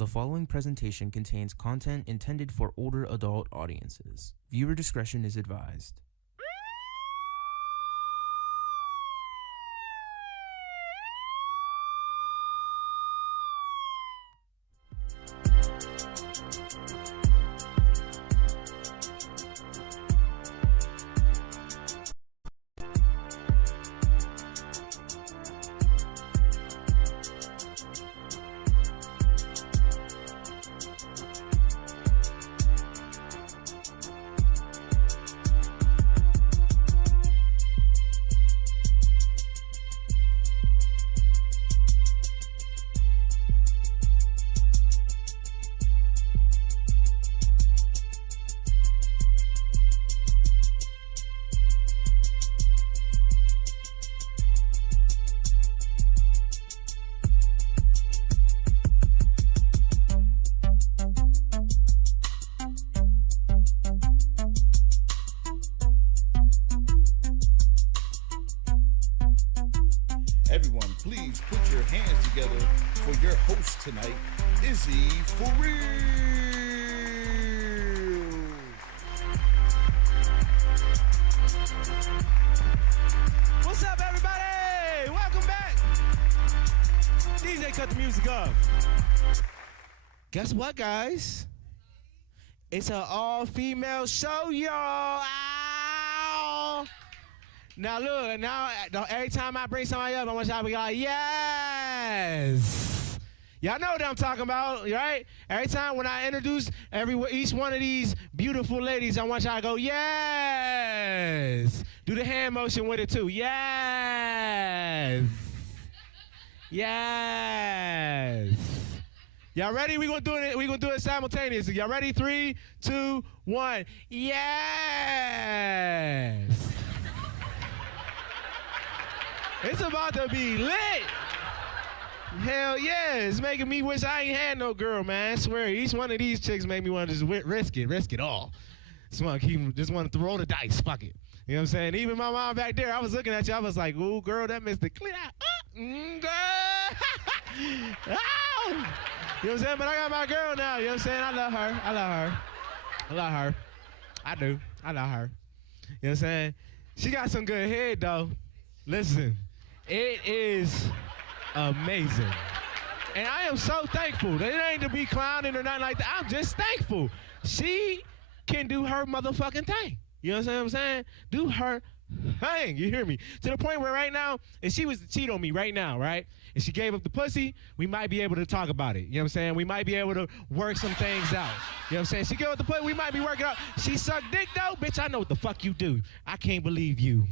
The following presentation contains content intended for older adult audiences. Viewer discretion is advised. Everyone, please put your hands together for your host tonight, Izzy For Real. What's up, everybody? Welcome back. DJ, cut the music off. Guess what, guys? It's an all-female show, y'all. Ow. Now look, every time I bring somebody up, I want y'all to be like, yes. Y'all know what I'm talking about, right? Every time when I introduce each one of these beautiful ladies, I want y'all to go, yes. Do the hand motion with it too. Yes. Yes. Y'all ready? We're gonna do it simultaneously. Y'all ready? 3, 2, 1. Yes. It's about to be lit. Hell yeah. It's making me wish I ain't had no girl, man. I swear, each one of these chicks make me want to just risk it all. Just want to throw the dice. Fuck it. You know what I'm saying? Even my mom back there, I was looking at you. I was like, ooh, girl, that Mr. Clear. Girl. Oh. You know what I'm saying? But I got my girl now. You know what I'm saying? I love her. I do. I love her. You know what I'm saying? She got some good head, though. Listen. It is amazing. And I am so thankful. It ain't to be clowning or nothing like that. I'm just thankful. She can do her motherfucking thing. You know what I'm saying? Do her thing. You hear me? To the point where right now, if she was to cheat on me right now, right? If she gave up the pussy, we might be able to talk about it. You know what I'm saying? We might be able to work some things out. You know what I'm saying? She gave up the pussy, we might be working out. She sucked dick though? Bitch, I know what the fuck you do. I can't believe you.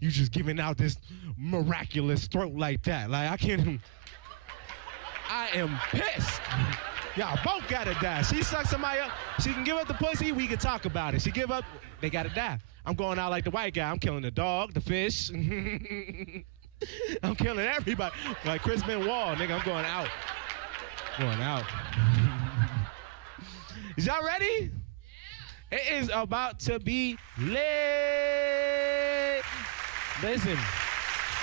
You just giving out this miraculous throat like that. Like, I can't. I am pissed. Y'all both gotta die. She sucks somebody up. She can give up the pussy, we can talk about it. She give up, they gotta die. I'm going out like the white guy. I'm killing the dog, the fish. I'm killing everybody. Like Chris Benoit, nigga, I'm going out. Going out. Is y'all ready? Yeah. It is about to be lit. Listen,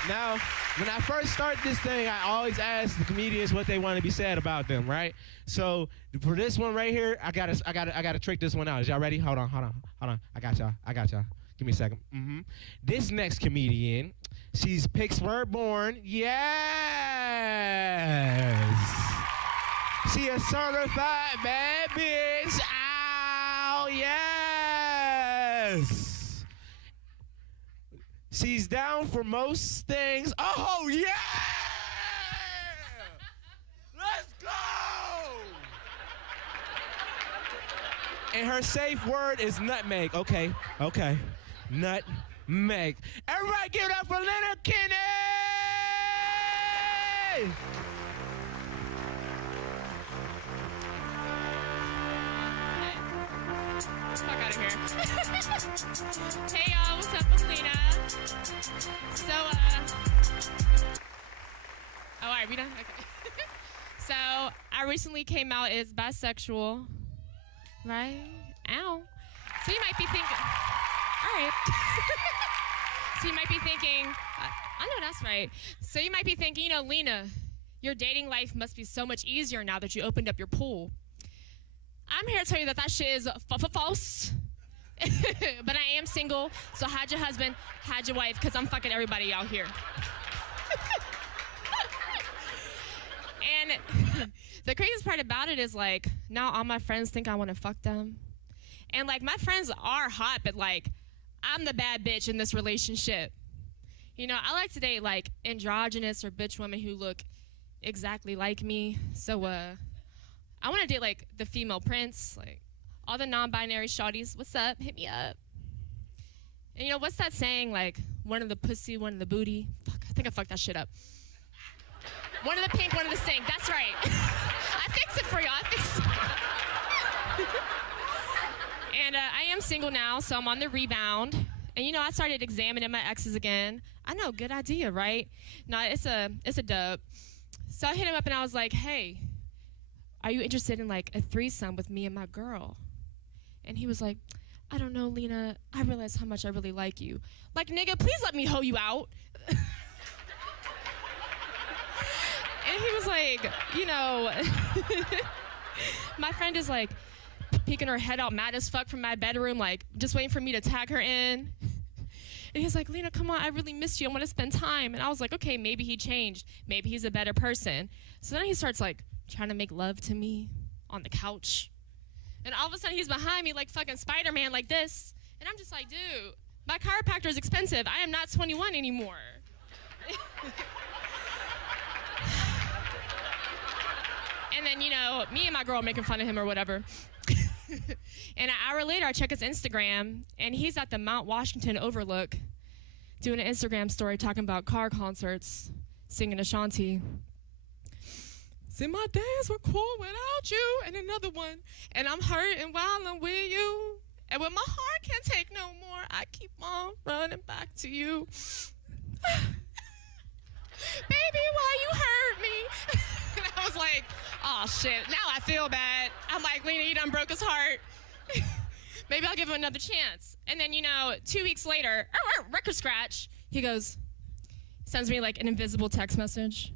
now, when I first start this thing, I always ask the comedians what they want to be said about them, right? So for this one right here, I gotta trick this one out. Is y'all ready? Hold on. I got y'all. Give me a second. This next comedian, she's Pittsburgh born. Yes. She a certified bad bitch. Ow, yes. She's down for most things. Oh, yeah! Let's go! And her safe word is nutmeg. Okay. Nutmeg. Everybody give it up for Leonard Kinney! Fuck out of here. Hey y'all, what's up? I'm Lena. So, oh, all right, we done? Okay. So, I recently came out as bisexual, right? Ow. So you might be thinking, all right. So you might be thinking, I know that's right. So you might be thinking, Lena, Your dating life must be so much easier now that you opened up your pool. I'm here to tell you that shit is false. But I am single, so hide your husband, hide your wife, because I'm fucking everybody out here. And the craziest part about it is, like, now all my friends think I want to fuck them. And, like, my friends are hot, but, like, I'm the bad bitch in this relationship. You know, I like to date, like, androgynous or bitch women who look exactly like me. So, I want to date, like, the female prince, like, all the non-binary shawties. What's up? Hit me up. And, you know, what's that saying? Like, one of the pussy, one of the booty. Fuck, I think I fucked that shit up. One of the pink, one of the stink. That's right. I fixed it for y'all. I fixed it. And I am single now, so I'm on the rebound. And, you know, I started examining my exes again. I know, good idea, right? No, it's a dub. So I hit him up and I was like, hey, are you interested in, like, a threesome with me and my girl? And he was like, I don't know, Lena. I realize how much I really like you. Like, nigga, please let me hoe you out. And he was like, you know, my friend is, like, peeking her head out mad as fuck from my bedroom, like, just waiting for me to tag her in. And he's like, Lena, come on, I really missed you. I want to spend time. And I was like, okay, maybe he changed. Maybe he's a better person. So then he starts, like, trying to make love to me on the couch. And all of a sudden, he's behind me like fucking Spider-Man like this. And I'm just like, dude, my chiropractor is expensive. I am not 21 anymore. And then, you know, me and my girl making fun of him or whatever. And an hour later, I check his Instagram, and he's at the Mount Washington Overlook doing an Instagram story talking about car concerts, singing Ashanti. See, my days were cool without you, and another one. And I'm hurting while I'm with you. And when my heart can't take no more, I keep on running back to you. Baby, why you hurt me? And I was like, oh, shit, now I feel bad. I'm like, Lena, you done broke his heart. Maybe I'll give him another chance. And then, you know, 2 weeks later, record scratch, he goes, sends me, like, an invisible text message.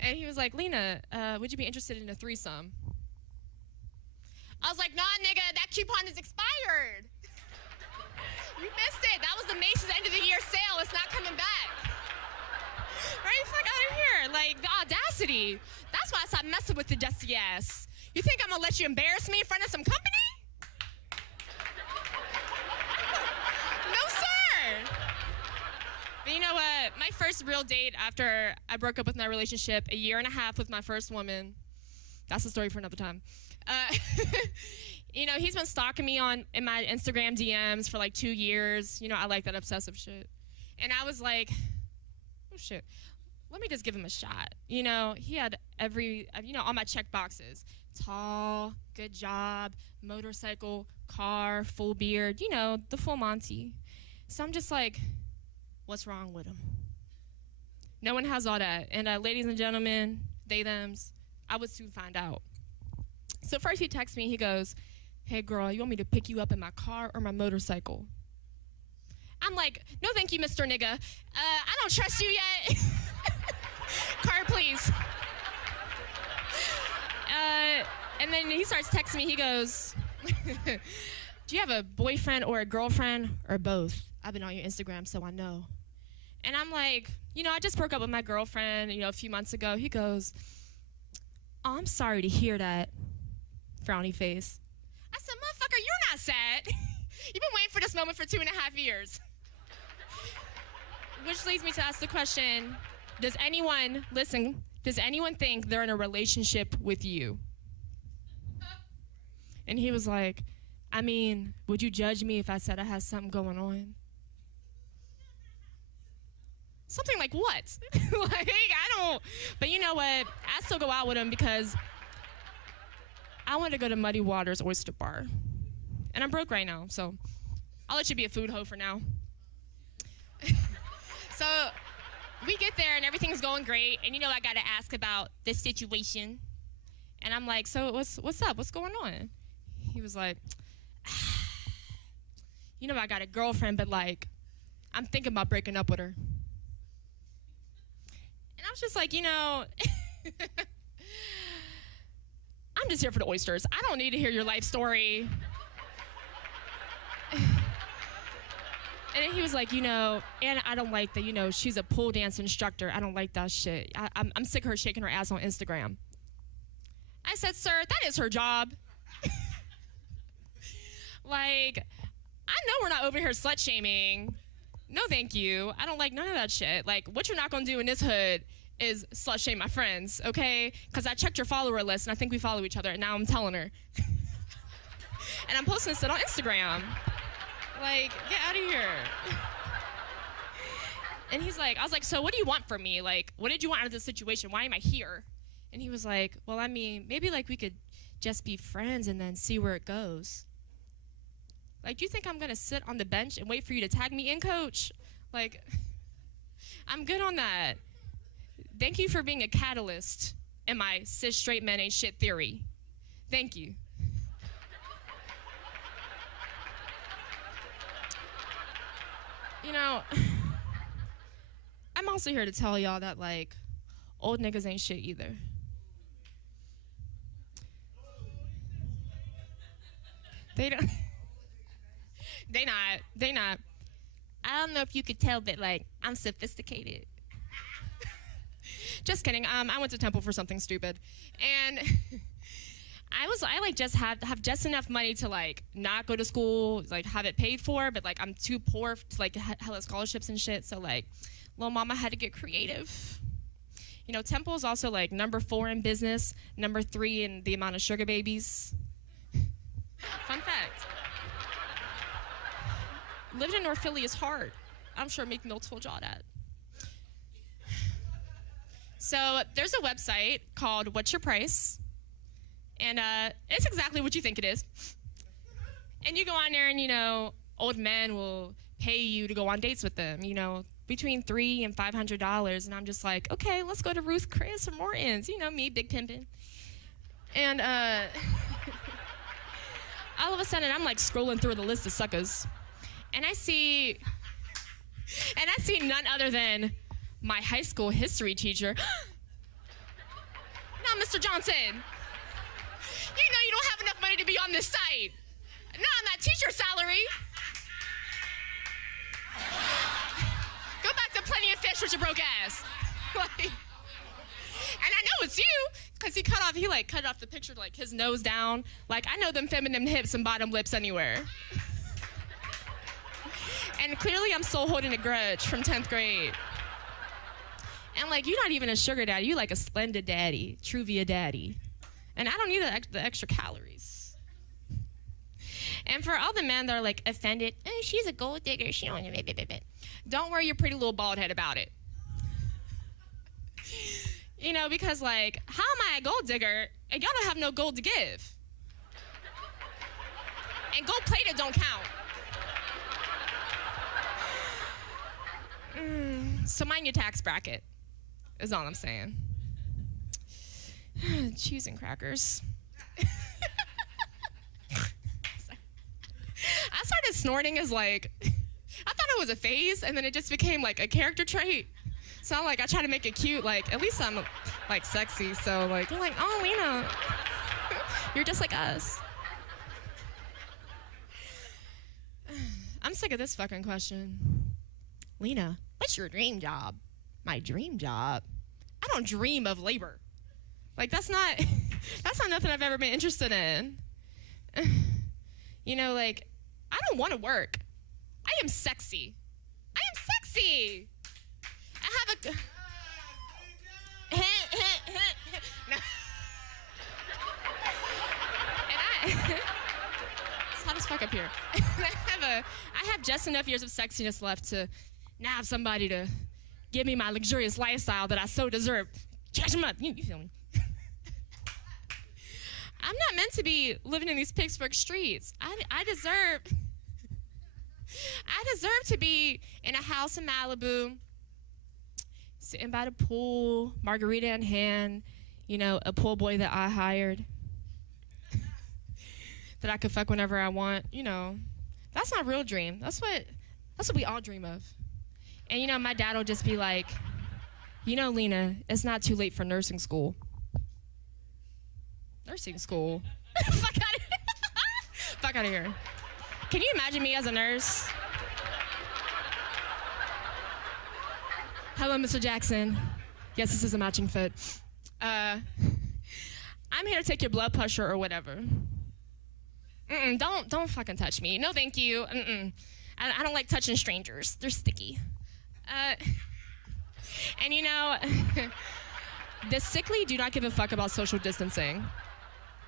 And he was like, Lena, would you be interested in a threesome? I was like, nah, nigga, that coupon is expired. You missed it. That was the Macy's end of the year sale. It's not coming back. Right? Fuck out of here. Like, the audacity. That's why I stopped messing with the dusty ass. You think I'm gonna let you embarrass me in front of some company? No, sir. But you know what? My first real date after I broke up with my relationship, 1.5 years with my first woman. That's a story for another time. You know, he's been stalking me in my Instagram DMs for like 2 years. You know, I like that obsessive shit. And I was like, oh shit, let me just give him a shot. You know, he had all my check boxes. Tall, good job, motorcycle, car, full beard, you know, the full Monty. So I'm just like, what's wrong with him? No one has all that. And ladies and gentlemen, they, thems, I would soon find out. So first he texts me, he goes, hey girl, you want me to pick you up in my car or my motorcycle? I'm like, no thank you, Mr. Nigga. I don't trust you yet. Car, please. And then he starts texting me, he goes, do you have a boyfriend or a girlfriend or both? I've been on your Instagram, so I know. And I'm like, you know, I just broke up with my girlfriend, you know, a few months ago. He goes, oh, I'm sorry to hear that. Frowny face. I said, motherfucker, you're not sad. You've been waiting for this moment for 2.5 years. Which leads me to ask the question, does anyone think they're in a relationship with you? And he was like, I mean, would you judge me if I said I had something going on? Something like what? Like, I don't, but you know what? I still go out with him because I want to go to Muddy Waters Oyster Bar. And I'm broke right now, so I'll let you be a food hoe for now. So we get there and everything's going great. And you know, I got to ask about this situation. And I'm like, so what's up? What's going on? He was like, you know, I got a girlfriend, but like, I'm thinking about breaking up with her. And I was just like, I'm just here for the oysters. I don't need to hear your life story. And then he was like, and I don't like that, she's a pole dance instructor. I don't like that shit. I'm sick of her shaking her ass on Instagram. I said, sir, that is her job. Like, I know we're not over here slut shaming. No, thank you. I don't like none of that shit. Like, what you're not gonna do in this hood is slut shame my friends, okay? Because I checked your follower list and I think we follow each other, and now I'm telling her. And I'm posting this on Instagram. Like, get out of here. And I was like, so what do you want from me? Like, what did you want out of this situation? Why am I here? And he was like, well, I mean, maybe like we could just be friends and then see where it goes. Like, do you think I'm gonna sit on the bench and wait for you to tag me in, coach? Like, I'm good on that. Thank you for being a catalyst in my cis straight men ain't shit theory. Thank you. I'm also here to tell y'all that, like, old niggas ain't shit either. They don't. They not. I don't know if you could tell, but, like, I'm sophisticated. Just kidding. I went to Temple for something stupid. And I just have just enough money to, like, not go to school, like, have it paid for, but, like, I'm too poor to, like, hella scholarships and shit. So, like, little mama had to get creative. Temple is also, like, number 4 in business, number 3 in the amount of sugar babies. Fun fact. Living in North Philly is hard. I'm sure Meek Mill told y'all that. So there's a website called What's Your Price? And it's exactly what you think it is. And you go on there and, old men will pay you to go on dates with them, between $300 and $500. And I'm just like, okay, let's go to Ruth Chris or Morton's, me, big pimpin'. And all of a sudden, I'm like scrolling through the list of suckers. And I see none other than my high school history teacher. Now, Mr. Johnson, you don't have enough money to be on this site. Not on that teacher salary. Go back to Plenty of Fish with your broke ass. And I know it's you, because he cut off the picture, like, his nose down. Like, I know them feminine hips and bottom lips anywhere. And clearly I'm still holding a grudge from 10th grade. And, like, you're not even a sugar daddy. You like a Splendid daddy, Truvia daddy. And I don't need the extra calories. And for all the men that are, like, offended, oh, she's a gold digger. She don't worry your pretty little bald head about it. Because, like, how am I a gold digger and y'all don't have no gold to give? And gold plated don't count. So mind your tax bracket, is all I'm saying. Cheese and crackers. I started snorting as, like, I thought it was a phase, and then it just became, like, a character trait. So, I try to make it cute, like, at least I'm, like, sexy. So, like, they're like, oh, Lena, you're just like us. I'm sick of this fucking question. Lena, what's your dream job? My dream job? I don't dream of labor. Like, that's not nothing I've ever been interested in. Like, I don't want to work. I am sexy. I have a... It's hot as fuck up here. I have just enough years of sexiness left to now have somebody to give me my luxurious lifestyle that I so deserve. Catch him up. You feel me? I'm not meant to be living in these Pittsburgh streets. I deserve to be in a house in Malibu, sitting by the pool, margarita in hand, a pool boy that I hired, that I could fuck whenever I want. That's my real dream. That's what we all dream of. And my dad will just be like, You know, Lena, it's not too late for nursing school. Nursing school? Fuck out of here. Fuck out of here. Can you imagine me as a nurse? Hello, Mr. Jackson. Yes, this is a matching fit. I'm here to take your blood pressure or whatever. Don't fucking touch me. No, thank you. I don't like touching strangers. They're sticky. And you know, the sickly do not give a fuck about social distancing.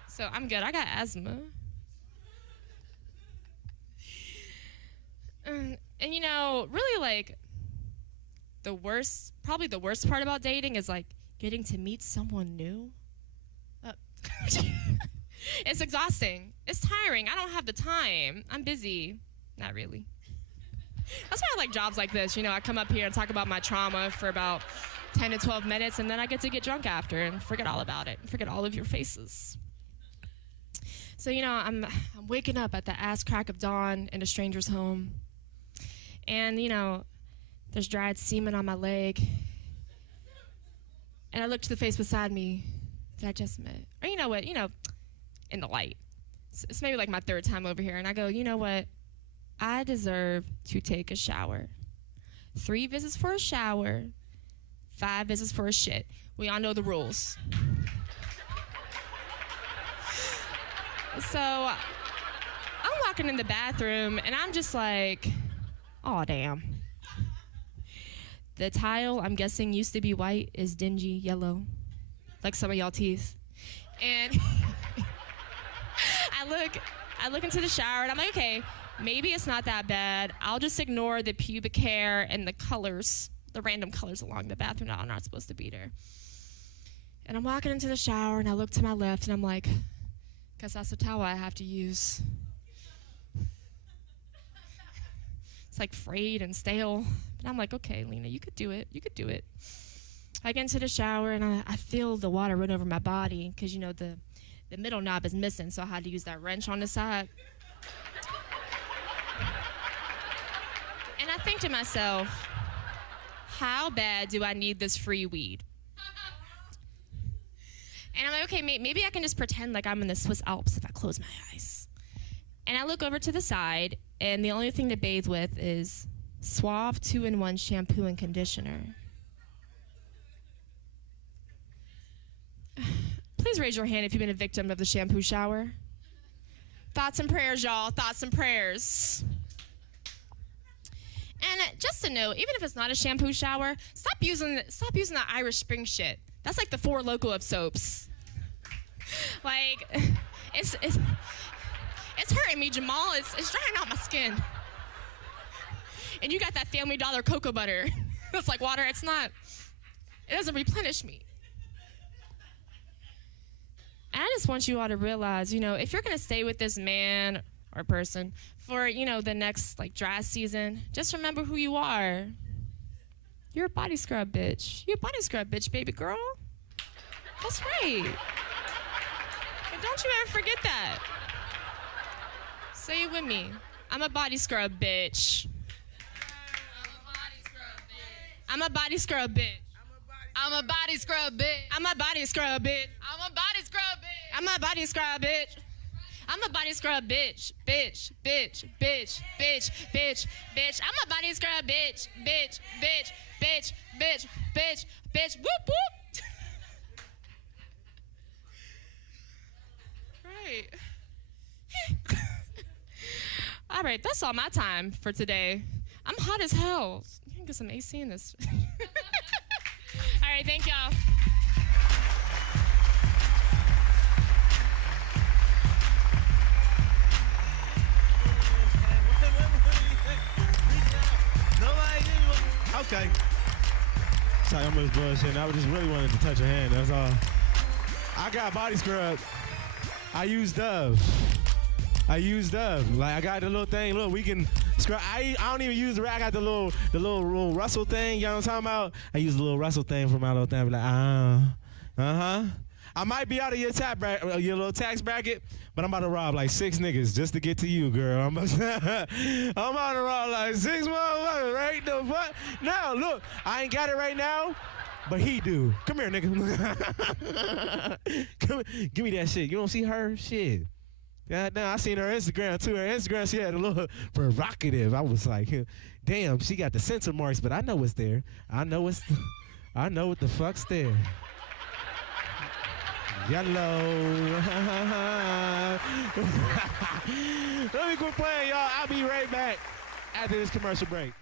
So I'm good. I got asthma. And you know, really like, probably the worst part about dating is like getting to meet someone new. It's exhausting. It's tiring. I don't have the time. I'm busy. Not really. That's why I like jobs like this. You know, I come up here and talk about my trauma for about 10 to 12 minutes, and then I get to get drunk after and forget all about it. Forget all of your faces. So, you know, I'm waking up at the ass crack of dawn in a stranger's home. And, you know, there's dried semen on my leg. And I look to the face beside me that I just met. Or you know what, in the light. It's maybe like my third time over here. And I go, you know what? I deserve to take a shower. 3 visits for a shower, 5 visits for a shit. We all know the rules. So I'm walking in the bathroom and I'm just like, oh damn. The tile, I'm guessing used to be white, is dingy yellow, like some of y'all teeth. And I look into the shower and I'm like, okay, maybe it's not that bad. I'll just ignore the pubic hair and the colors, the random colors along the bathroom that are not supposed to be there. And I'm walking into the shower and I look to my left and I'm like, guess that's the towel I have to use. It's like frayed and stale. And I'm like, okay, Lena, you could do it. You could do it. I get into the shower and I feel the water run over my body because, you know, the middle knob is missing, so I had to use that wrench on the side. And I think to myself, how bad do I need this free weed? And I'm like, okay, maybe I can just pretend like I'm in the Swiss Alps if I close my eyes. And I look over to the side, and the only thing to bathe with is Suave 2-in-1 shampoo and conditioner. Please raise your hand if you've been a victim of the shampoo shower. Thoughts and prayers, y'all. Thoughts and prayers. And just a note, even if it's not a shampoo shower, stop using that Irish Spring shit. That's like the Four Loko of soaps. Like, it's hurting me, Jamal. It's drying out my skin. And you got that Family Dollar cocoa butter. It's like water. It doesn't replenish me. And I just want you all to realize, you know, if you're going to stay with this man or person for, you know, the next, like, dry season, just remember who you are. You're a body scrub bitch. You're a body scrub bitch, baby girl. That's right. And don't you ever forget that. Say it with me. I'm a body scrub bitch. I'm a body scrub bitch. I'm a body scrub bitch. I'm a body scrub bitch. I'm a body scrub bitch. I'm a body scrub bitch. I'm a body scrub bitch. Bitch, bitch, bitch, bitch, bitch, bitch. I'm a body scrub bitch. Bitch, bitch, bitch, bitch, bitch, bitch. Whoop, whoop. Right. All right, that's all my time for today. I'm hot as hell. You can get some AC in this. All right, thank y'all. Okay. Sorry, I'm just bullshitting. I just really wanted to touch your hand, that's all. I got body scrub. I use Dove. Like, I got the little thing. Look, we can scrub. I don't even use the rack. I got the little Russell thing. You know what I'm talking about? I use the little Russell thing for my little thing. I be like, I might be out of your your little tax bracket, but I'm about to rob like 6 niggas just to get to you, girl. I'm about to rob like 6 motherfuckers, right? The fuck? Now, look, I ain't got it right now, but he do. Come here, nigga. Give me that shit. You don't see her? Shit. Yeah, no, I seen her Instagram too. Her Instagram, she had a little provocative. I was like, damn, she got the censor marks, but I know what's there. I know what the fuck's there. Yellow. Let me quit playing, y'all. I'll be right back after this commercial break.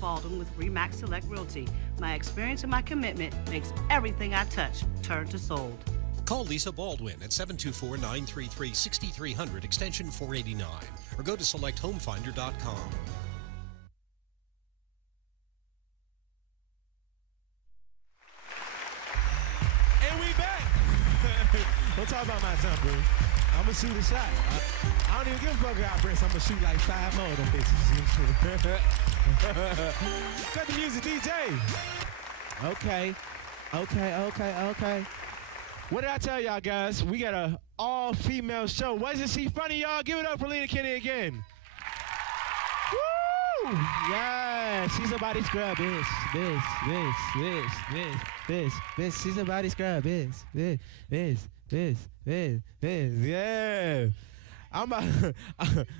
Baldwin with Remax Select Realty. My experience and my commitment makes everything I touch turn to sold. Call Lisa Baldwin at 724-933-6300 extension 489 or go to selecthomefinder.com. And we back. Don't talk about my jump, bro. I'm going to shoot a shot. I don't even give a fuck about breasts. I'm going to shoot like 5 more of them bitches. Cut the music, DJ. Okay. What did I tell y'all, guys? We got an all-female show. Wasn't she funny, y'all? Give it up for Lena Kenny again. Woo! Yeah, she's a body scrub, bitch. She's a body scrub, bitch. Yeah.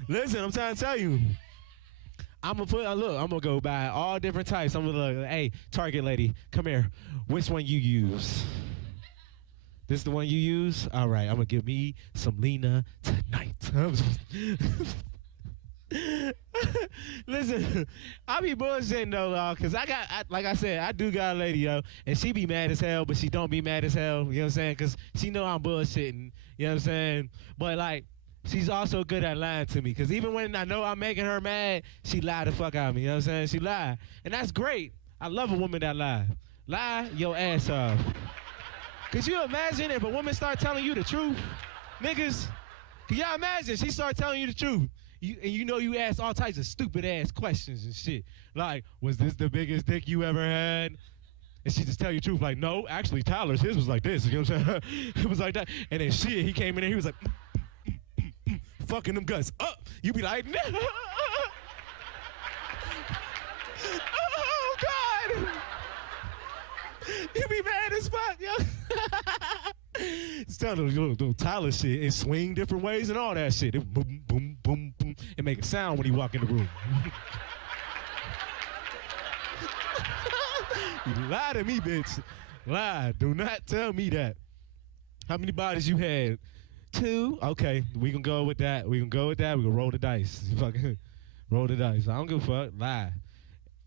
Listen, I'm trying to tell you. I'm gonna go by all different types. I'm gonna look, hey, Target lady, come here. Which one you use? This is the one you use? All right, I'm gonna give me some Lena tonight. Listen, I be bullshitting though, cause like I said, I do got a lady, yo, and she be mad as hell, but she don't be mad as hell, you know what I'm saying? Cause she know I'm bullshitting, you know what I'm saying? But like, she's also good at lying to me, cause even when I know I'm making her mad, she lie the fuck out of me, you know what I'm saying? She lie, and that's great. I love a woman that lie. Lie your ass off. Could you imagine if a woman start telling you the truth? Niggas, can y'all imagine she start telling you the truth? You ask all types of stupid ass questions and shit. Like, was this the biggest dick you ever had? And she just tell you the truth, like, no, actually Tyler's, his was like this, you know what I'm saying? It was like that. And then shit, he came in there, he was like, fucking them guts up. You be like, no. Oh, God. You be mad as fuck, yo. It's telling you little Tyler shit and swing different ways and all that shit. It boom, boom, boom, boom, and make a sound when he walk in the room. You lie to me, bitch. Lie. Do not tell me that. How many bodies you had? 2. Okay, we can go with that. We can roll the dice. Fucking roll the dice. I don't give a fuck. Lie.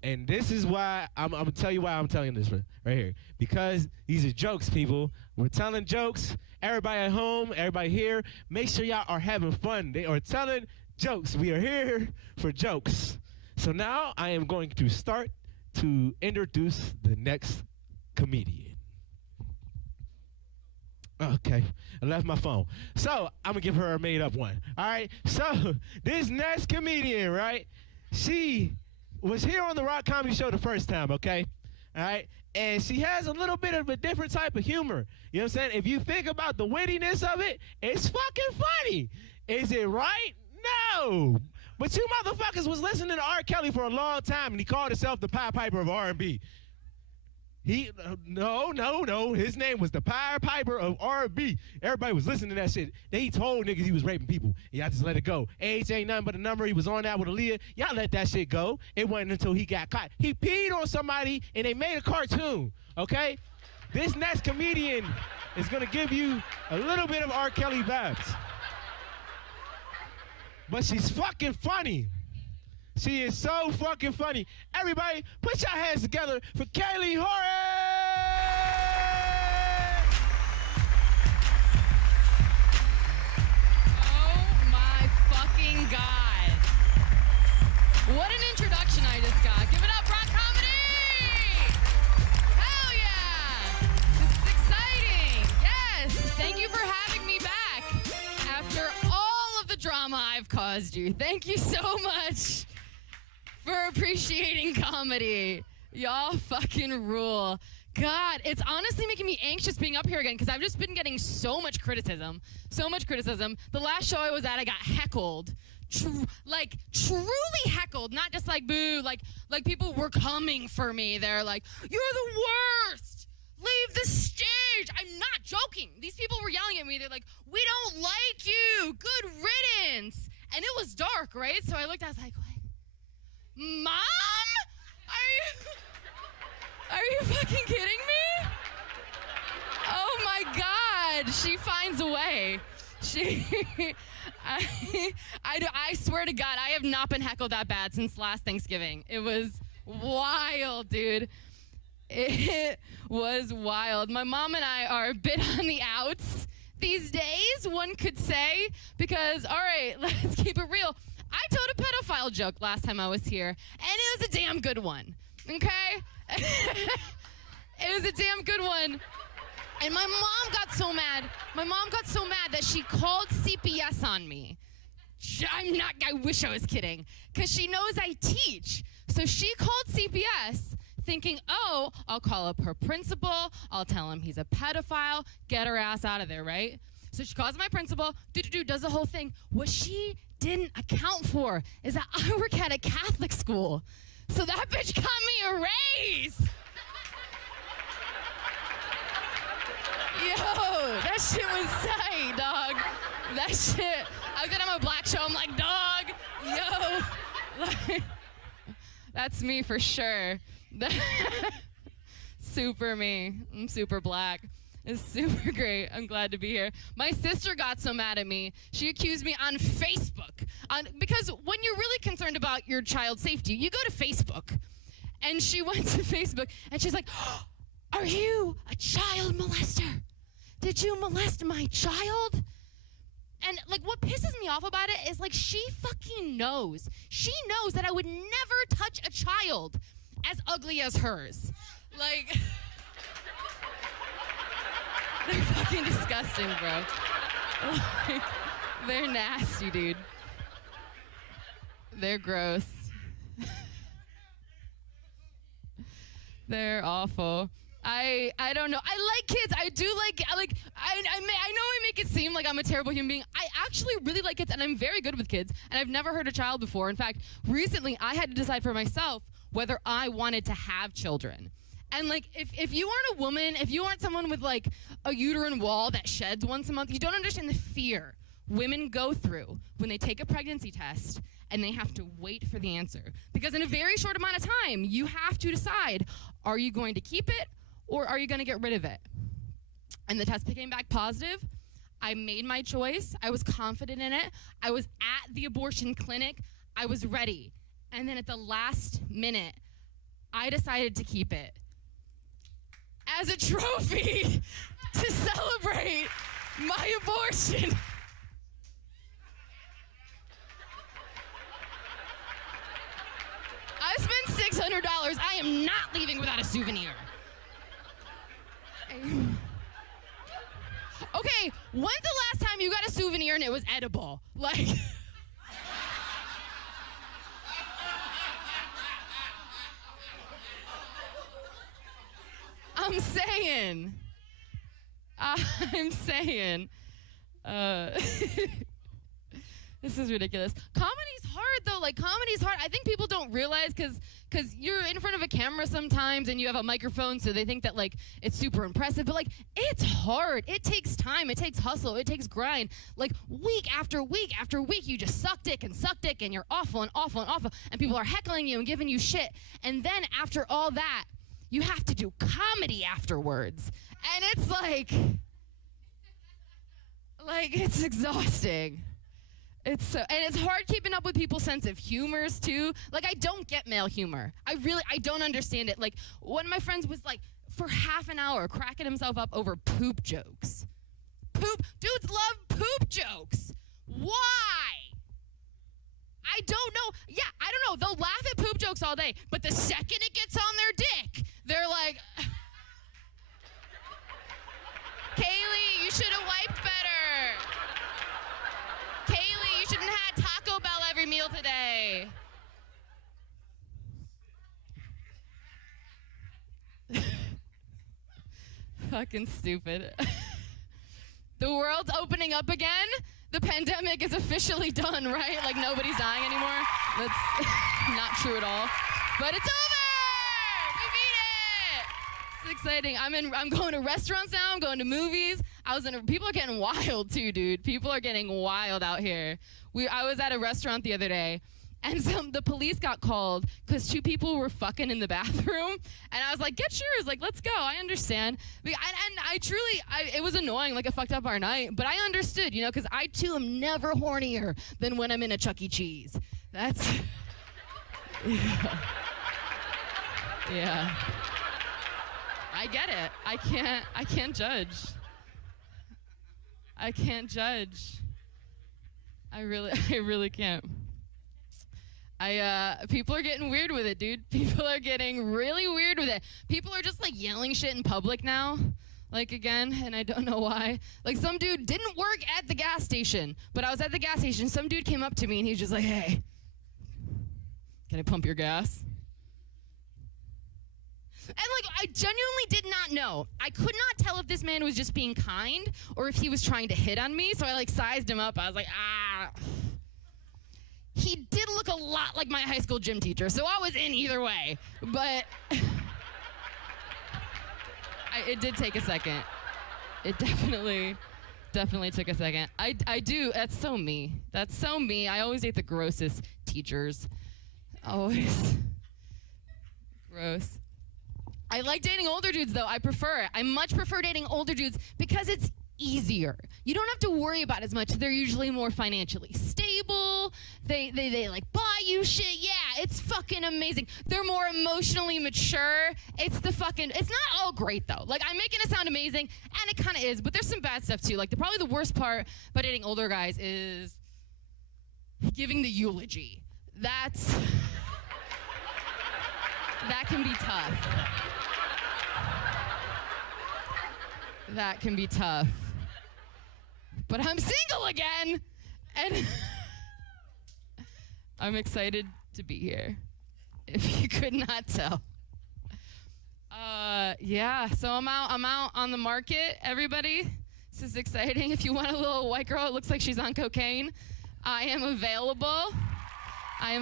And this is why I'm gonna tell you why I'm telling this right here. Because these are jokes, people. We're telling jokes. Everybody at home, everybody here, make sure y'all are having fun. They are telling jokes. We are here for jokes. So now I am going to start to introduce the next comedian. Okay, I left my phone. So I'm gonna give her a made up one. All right, so this next comedian, right? She was here on the Rock Comedy Show the first time, okay? All right, and she has a little bit of a different type of humor. You know what I'm saying? If you think about the wittiness of it, it's fucking funny. Is it right? No. But you motherfuckers was listening to R. Kelly for a long time, and he called himself the Pied Piper of R&B. No. His name was the Pied Piper of R&B. Everybody was listening to that shit. They told niggas he was raping people. Y'all just let it go. Age ain't nothing but a number. He was on that with Aaliyah. Y'all let that shit go. It wasn't until he got caught. He peed on somebody, and they made a cartoon, okay? This next comedian is gonna give you a little bit of R. Kelly vibes. But she's fucking funny. She is so fucking funny. Everybody, put your hands together for Kaylee Horan! Oh my fucking God. What an introduction I just got. Give it up, Rock Comedy! Hell yeah! This is exciting. Yes, thank you for having me back after all of the drama I've caused you. Thank you so much for appreciating comedy. Y'all fucking rule. God, it's honestly making me anxious being up here again because I've just been getting so much criticism. So much criticism. The last show I was at, I got heckled. Truly heckled. Not just like boo. Like people were coming for me. They're like, you're the worst. Leave the stage. I'm not joking. These people were yelling at me. They're like, we don't like you. Good riddance. And it was dark, right? So I looked, I was like, what? Mom? Are you fucking kidding me? Oh my God, she finds a way. I swear to God, I have not been heckled that bad since last Thanksgiving. It was wild, dude. It was wild. My mom and I are a bit on the outs these days, one could say, because, all right, let's keep it real. I told a pedophile joke last time I was here, and it was a damn good one, okay? It was a damn good one. And my mom got so mad. My mom got so mad that she called CPS on me. I wish I was kidding, because she knows I teach. So she called CPS thinking, oh, I'll call up her principal. I'll tell him he's a pedophile. Get her ass out of there, right? So she calls my principal, does the whole thing. What she didn't account for is that I work at a Catholic school. So that bitch got me a raise. Yo, that shit was tight, dog. That shit. I get on a black show, I'm like, dog, yo. Like, that's me for sure. Super me. I'm super black. It's super great. I'm glad to be here. My sister got so mad at me. She accused me on Facebook. Because when you're really concerned about your child's safety, you go to Facebook. And she went to Facebook, and she's like, are you a child molester? Did you molest my child? And, like, what pisses me off about it is, like, she fucking knows. She knows that I would never touch a child as ugly as hers. Like... They're fucking disgusting, bro. Like, they're nasty, dude. They're gross. They're awful. I don't know. I like kids. I do like I know I make it seem like I'm a terrible human being. I actually really like kids, and I'm very good with kids, and I've never hurt a child before. In fact, recently I had to decide for myself whether I wanted to have children. And, like, if you aren't a woman, if you aren't someone with, like, a uterine wall that sheds once a month, you don't understand the fear women go through when they take a pregnancy test and they have to wait for the answer. Because in a very short amount of time, you have to decide, are you going to keep it or are you going to get rid of it? And the test came back positive. I made my choice. I was confident in it. I was at the abortion clinic. I was ready. And then at the last minute, I decided to keep it as a trophy to celebrate my abortion. I spent $600. I am not leaving without a souvenir. Okay, when's the last time you got a souvenir and it was edible? Like... I'm saying. This is ridiculous. Comedy's hard, though. Like, comedy's hard. I think people don't realize because you're in front of a camera sometimes and you have a microphone, so they think that, like, it's super impressive. But, like, it's hard. It takes time. It takes hustle. It takes grind. Like, week after week after week, you just suck dick, and you're awful and awful and awful. And people are heckling you and giving you shit. And then after all that, you have to do comedy afterwards. And it's like it's exhausting. And it's hard keeping up with people's sense of humors too. Like, I don't get male humor. I don't understand it. Like, one of my friends was like, for half an hour, cracking himself up over poop jokes. Dudes love poop jokes. Why? I don't know. Yeah, I don't know. They'll laugh at poop jokes all day, but the second it gets on their dick, they're like, Kaylee, you should have wiped better. Kaylee, you shouldn't have had Taco Bell every meal today. Fucking stupid. The world's opening up again. The pandemic is officially done, right? Like, nobody's dying anymore. That's not true at all. But it's over! We beat it! It's exciting. I'm going to restaurants now. I'm going to movies. People are getting wild too, dude. People are getting wild out here. I was at a restaurant the other day, and the police got called because 2 people were fucking in the bathroom. And I was like, get yours. Like, let's go. I understand. And I truly, it was annoying. Like, it fucked up our night. But I understood, because I, too, am never hornier than when I'm in a Chuck E. Cheese. That's... Yeah. I get it. I can't judge. I can't judge. I really can't. People are getting weird with it, dude. People are getting really weird with it. People are just, like, yelling shit in public now, like, again, and I don't know why. Like, some dude didn't work at the gas station, but I was at the gas station. Some dude came up to me, and he's just like, hey, can I pump your gas? And, like, I genuinely did not know. I could not tell if this man was just being kind or if he was trying to hit on me, so I, like, sized him up. I was like, He did look a lot like my high school gym teacher, so I was in either way. But it did take a second. It definitely took a second. I do. That's so me. That's so me. I always date the grossest teachers. Always. Gross. I like dating older dudes, though. I prefer it. I much prefer dating older dudes because it's easier. You don't have to worry about as much. They're usually more financially stable. They like buy you shit. Yeah, it's fucking amazing. They're more emotionally mature. It's not all great though. Like, I'm making it sound amazing, and it kind of is, but there's some bad stuff too. Like, probably the worst part about dating older guys is giving the eulogy. That can be tough. That can be tough. But I'm single again, and I'm excited to be here, if you could not tell. Yeah, so I'm out on the market, everybody. This is exciting. If you want a little white girl, it looks like she's on cocaine. I am available. I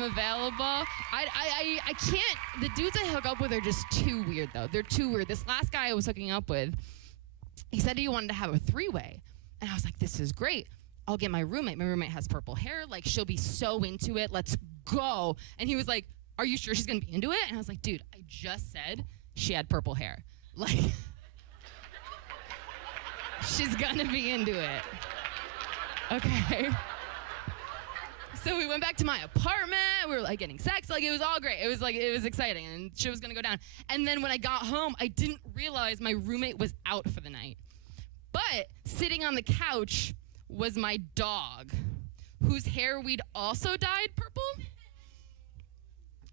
can't, the dudes I hook up with are just too weird, though. They're too weird. This last guy I was hooking up with, he said he wanted to have a 3-way. And I was like, this is great. I'll get my roommate. My roommate has purple hair. Like, she'll be so into it. Let's go. And he was like, are you sure she's going to be into it? And I was like, dude, I just said she had purple hair. Like, she's going to be into it. Okay. So we went back to my apartment. We were, like, getting sex. Like, it was all great. It was exciting. And shit was going to go down. And then when I got home, I didn't realize my roommate was out for the night. But sitting on the couch was my dog, whose hair we'd also dyed purple.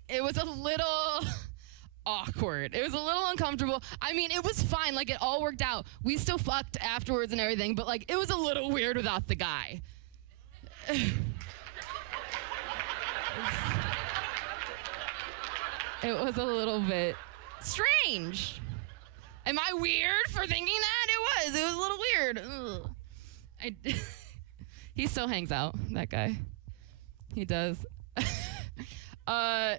It was a little awkward. It was a little uncomfortable. I mean, it was fine. Like, it all worked out. We still fucked afterwards and everything, but, like, it was a little weird without the guy. It was a little bit strange. Am I weird for thinking that? It was a little weird. He still hangs out, that guy. He does. The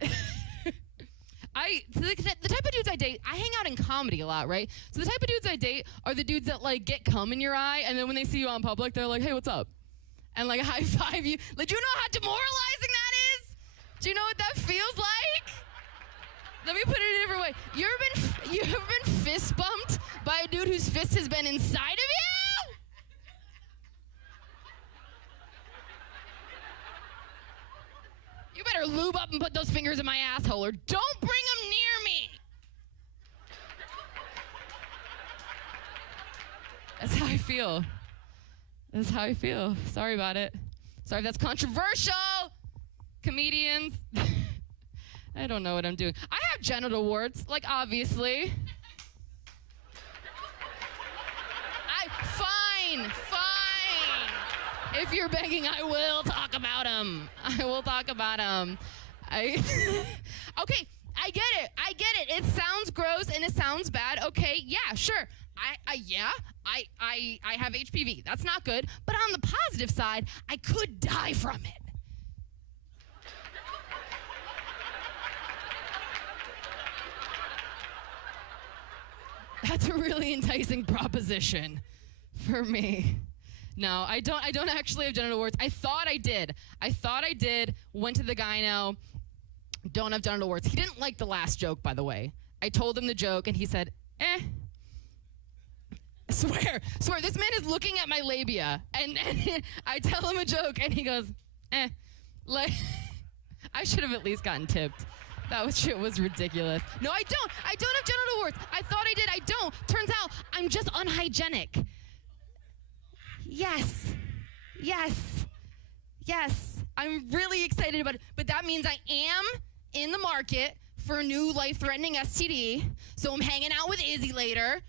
type of dudes I date, I hang out in comedy a lot, right? So the type of dudes I date are the dudes that, like, get cum in your eye, and then when they see you on public, they're like, hey, what's up? And, like, high five you. Like, do you know how demoralizing that is? Do you know what that feels like? Let me put it a different way. You ever been fist bumped by a dude whose fist has been inside of you? You better lube up and put those fingers in my asshole, or don't bring them near me. That's how I feel. That's how I feel. Sorry about it. Sorry if that's controversial. Comedians. I don't know what I'm doing. I have genital warts, like, obviously. Fine. If you're begging, I will talk about them. I will talk about them. Okay, I get it. It sounds gross and it sounds bad. Okay, yeah, sure. I have HPV. That's not good. But on the positive side, I could die from it. That's a really enticing proposition for me. No, I don't actually have genital warts. I thought I did. Went to the gyno. Don't have genital warts. He didn't like the last joke, by the way. I told him the joke, and he said, I swear, this man is looking at my labia, and I tell him a joke, and he goes, Like, I should have at least gotten tipped. That shit was ridiculous. No, I don't have genital warts. I thought I did. I don't. Turns out I'm just unhygienic. Yes. I'm really excited about it. But that means I am in the market for a new life-threatening STD. So I'm hanging out with Izzy later.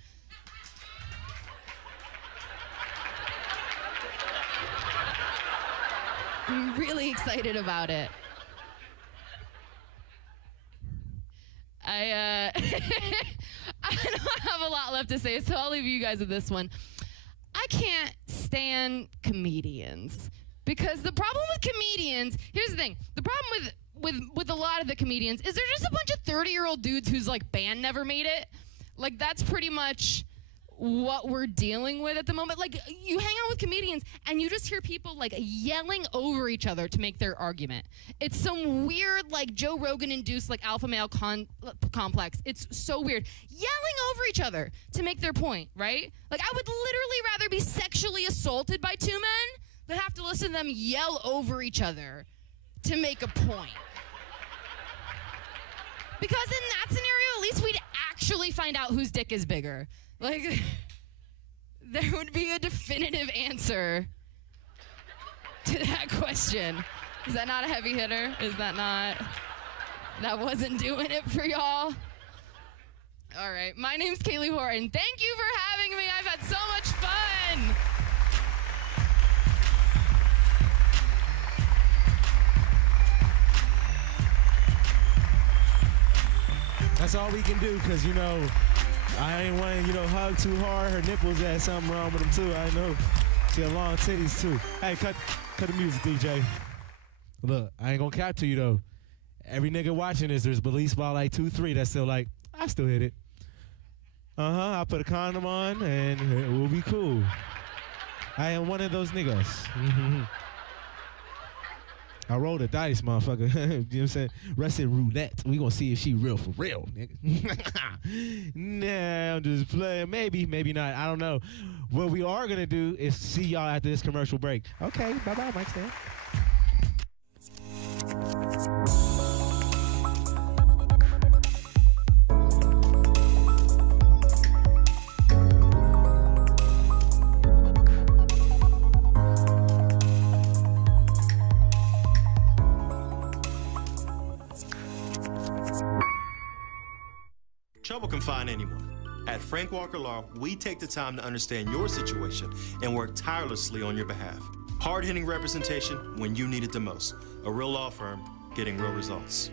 I'm really excited about it. I don't have a lot left to say, so I'll leave you guys with this one. I can't stand comedians, because the problem with comedians, here's the thing, the problem with a lot of the comedians is they're just a bunch of 30-year-old dudes whose, like, band never made it. Like, that's pretty much what we're dealing with at the moment. Like, you hang out with comedians and you just hear people, like, yelling over each other to make their argument. It's some weird, like, Joe Rogan-induced, like, alpha male complex. It's so weird. Yelling over each other to make their point, right? Like, I would literally rather be sexually assaulted by two men than have to listen to them yell over each other to make a point. Because in that scenario, at least we'd actually find out whose dick is bigger. Like, there would be a definitive answer to that question. Is that not a heavy hitter? Is that not? That wasn't doing it for y'all? All right. My name's Kaylee Horton. Thank you for having me. I've had so much fun. That's all we can do, because, you know, I ain't want to, hug too hard. Her nipples had something wrong with them, too. I know. She had long titties, too. Hey, cut the music, DJ. Look, I ain't going to cap to you, though. Every nigga watching this, there's at least about, like, 2-3 that's still like, I still hit it. I'll put a condom on, and it will be cool. I am one of those niggas. I rolled the dice, motherfucker. You know what I'm saying? Rusted roulette. We gonna see if she real for real, nigga. Nah, I'm just playing. Maybe, maybe not. I don't know. What we are gonna do is see y'all after this commercial break. Okay, bye-bye, Mike Stan. Trouble can find anyone. At Frank Walker Law, we take the time to understand your situation and work tirelessly on your behalf. Hard-hitting representation when you need it the most. A real law firm getting real results.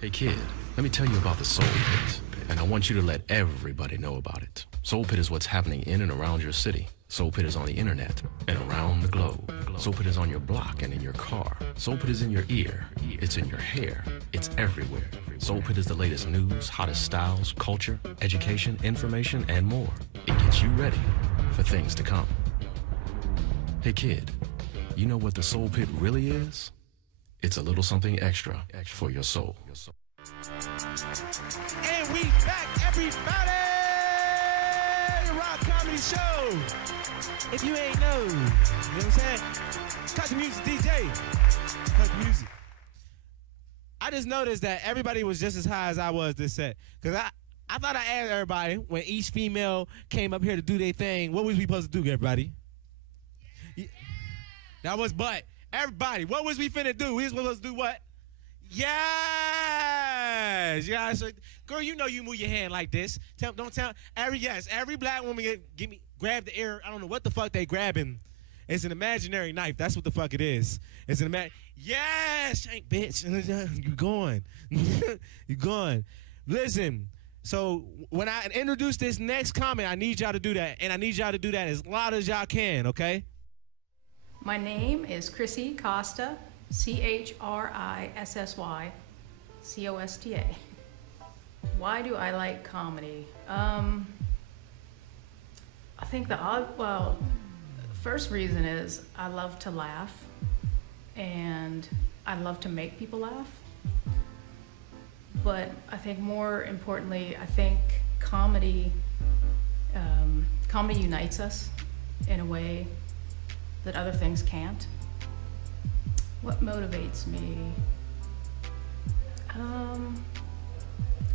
Hey kid, let me tell you about the Soul Pit, and I want you to let everybody know about it. Soul Pit is what's happening in and around your city. Soul Pit is on the internet and around the globe. Soul Pit is on your block and in your car. Soul Pit is in your ear. It's in your hair. It's everywhere. Soul Pit is the latest news, hottest styles, culture, education, information, and more. It gets you ready for things to come. Hey kid, you know what the Soul Pit really is? It's a little something extra for your soul. And we back, everybody! Rock Comedy Show. If you ain't know, you know what I'm saying? Cut the music, DJ. Cut the music. I just noticed that everybody was just as high as I was this set. Because I thought I asked everybody when each female came up here to do their thing, what was we supposed to do, everybody? Yeah. That was but. Everybody, what was we finna do? We was supposed to do what? Yes. Yeah. So, girl, you know you move your hand like this. Don't tell. Every black woman grab the air. I don't know what the fuck they grabbing. It's an imaginary knife. That's what the fuck it is. It's an yes, shank, bitch. You're going. You're going. Listen. So when I introduce this next comment, I need y'all to do that, and I need y'all to do that as loud as y'all can. Okay? My name is Chrissy Costa, ChrissY COSTA. Why do I like comedy? I think first reason is I love to laugh, and I love to make people laugh. But I think more importantly, I think comedy unites us in a way that other things can't. What motivates me?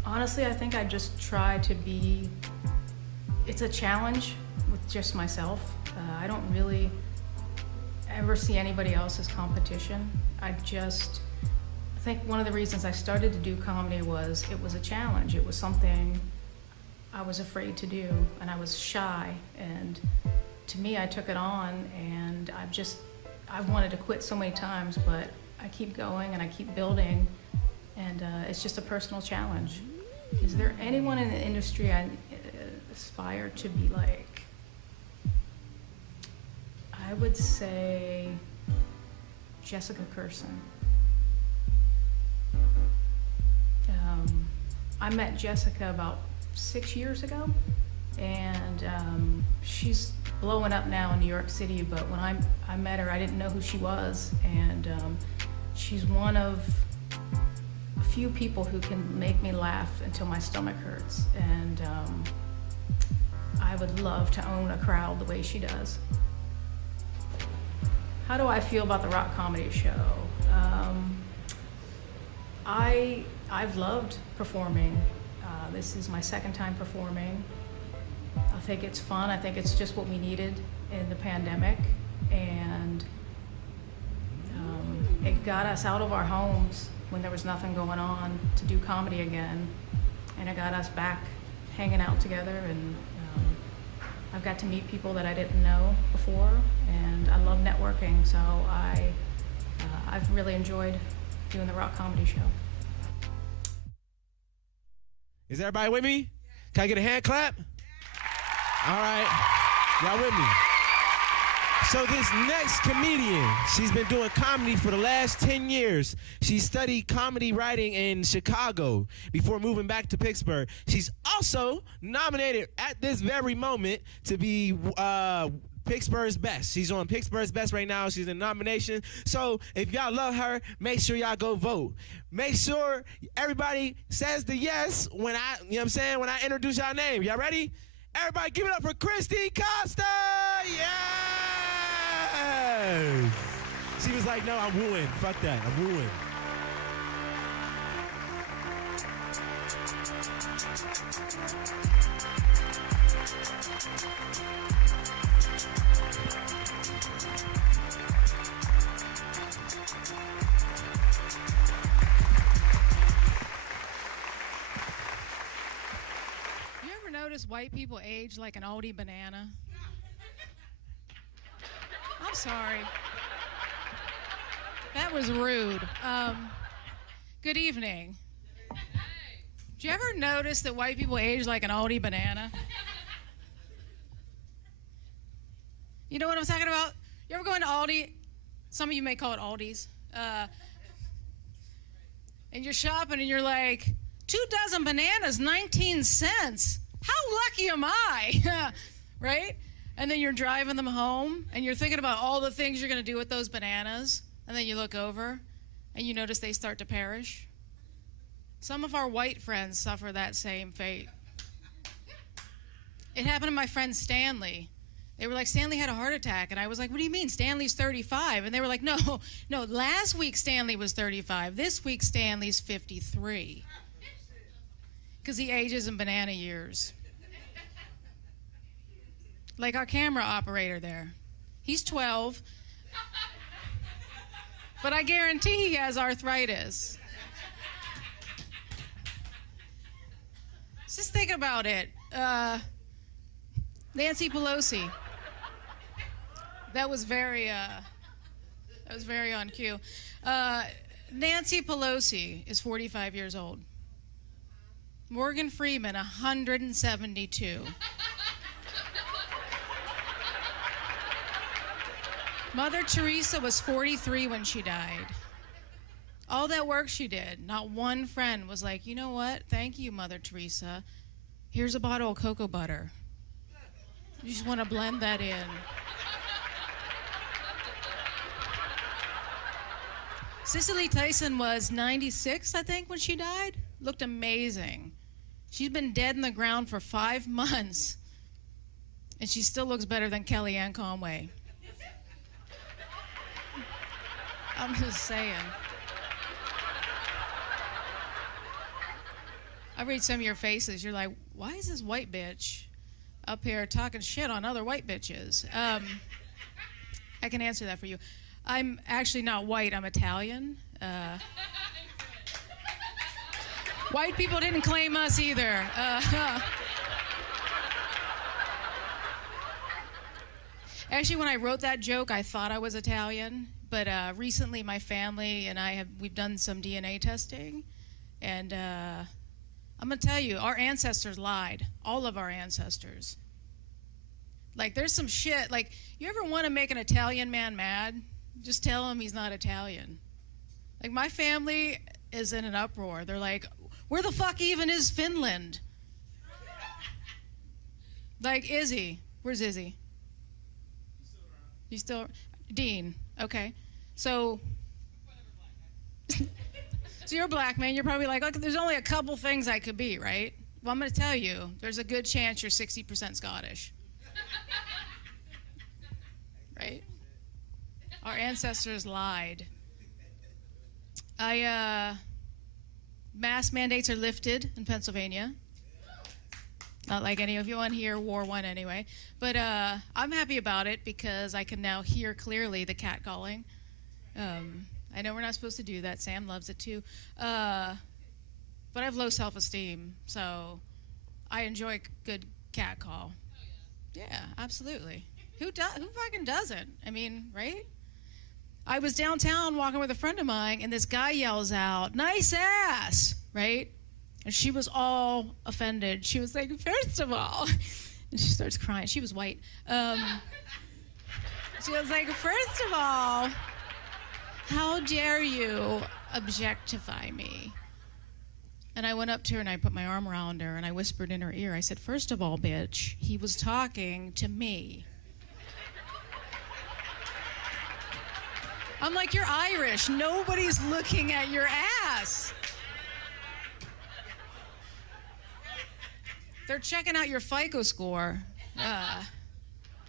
Honestly, I think I just try to be, it's a challenge with just myself. I don't really ever see anybody else as competition. I think one of the reasons I started to do comedy was it was a challenge. It was something I was afraid to do, and I was shy, and to me, I took it on, and I've wanted to quit so many times, but I keep going and I keep building, and it's just a personal challenge. Is there anyone in the industry I aspire to be like? I would say Jessica Kirson. I met Jessica about 6 years ago, and she's blowing up now in New York City, but when I met her, I didn't know who she was, and she's one of a few people who can make me laugh until my stomach hurts, and I would love to own a crowd the way she does. How do I feel about the Rock Comedy Show? I've loved performing. This is my second time performing. I think it's fun. I think it's just what we needed in the pandemic, and it got us out of our homes when there was nothing going on to do comedy again, and it got us back hanging out together, and I've got to meet people that I didn't know before, and I love networking, so I've really enjoyed doing the Rock Comedy Show. Is everybody with me? Can I get a hand clap? All right, y'all with me? So this next comedian, she's been doing comedy for the last 10 years. She studied comedy writing in Chicago before moving back to Pittsburgh. She's also nominated at this very moment to be Pittsburgh's Best. She's on Pittsburgh's Best right now. She's in nomination. So if y'all love her, make sure y'all go vote. Make sure everybody says the yes when when I introduce y'all name. Y'all ready? Everybody give it up for Chrissy Costa! Yes! She was like, no, I'm ruined. Fuck that, I'm ruined. White people age like an Aldi banana. I'm sorry. That was rude. Good evening. Do you ever notice that white people age like an Aldi banana? You know what I'm talking about? You ever go into Aldi? Some of you may call it Aldi's. And you're shopping and you're like, 2 dozen bananas, 19 cents. How lucky am I? Right? And then you're driving them home and you're thinking about all the things you're going to do with those bananas. And then you look over and you notice they start to perish? Some of our white friends suffer that same fate. It happened to my friend Stanley. They were like, Stanley had a heart attack. And I was like, what do you mean? Stanley's 35. And they were like, no, last week Stanley was 35. This week Stanley's 53. Because he ages in banana years. Like our camera operator there. He's 12. But I guarantee he has arthritis. Just think about it. Nancy Pelosi. That was very on cue. Nancy Pelosi is 45 years old. Morgan Freeman, 172. Mother Teresa was 43 when she died. All that work she did, not one friend was like, you know what? Thank you, Mother Teresa. Here's a bottle of cocoa butter. You just want to blend that in. Cicely Tyson was 96, I think, when she died. Looked amazing. She's been dead in the ground for 5 months, and she still looks better than Kellyanne Conway. I'm just saying. I read some of your faces. You're like, why is this white bitch up here talking shit on other white bitches? I can answer that for you. I'm actually not white. I'm Italian. White people didn't claim us either. Actually, when I wrote that joke, I thought I was Italian. But recently, my family and we've done some DNA testing, and I'm gonna tell you, our ancestors lied. All of our ancestors. Like, there's some shit. Like, you ever want to make an Italian man mad? Just tell him he's not Italian. Like, my family is in an uproar. They're like, where the fuck even is Finland? Like, Izzy. Where's Izzy? You still? Dean. Okay. So you're a black man. You're probably like, okay, there's only a couple things I could be, right? Well, I'm going to tell you, there's a good chance you're 60% Scottish. Right? Our ancestors lied. Mask mandates are lifted in Pennsylvania. Not like any of you on here wore one anyway. But I'm happy about it because I can now hear clearly the catcalling. I know we're not supposed to do that. Sam loves it too. But I have low self-esteem, so I enjoy good catcall. Yeah, absolutely. Who fucking doesn't? I mean, right? I was downtown walking with a friend of mine, and this guy yells out, "Nice ass," right? And she was all offended. She was like, "First of all," and she starts crying. She was white. She was like, "First of all, how dare you objectify me?" And I went up to her and I put my arm around her and I whispered in her ear. I said, "First of all, bitch, he was talking to me." I'm like, "You're Irish. Nobody's looking at your ass." They're checking out your FICO score,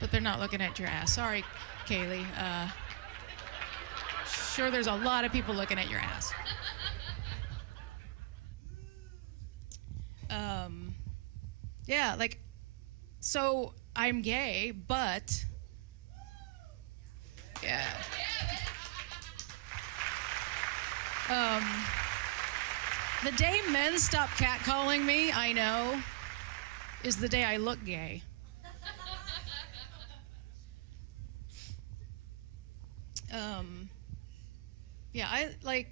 but they're not looking at your ass. Sorry, Kaylee. Sure, there's a lot of people looking at your ass. Yeah, like, so I'm gay, but yeah. The day men stop catcalling me, I know, is the day I look gay. Yeah, I like.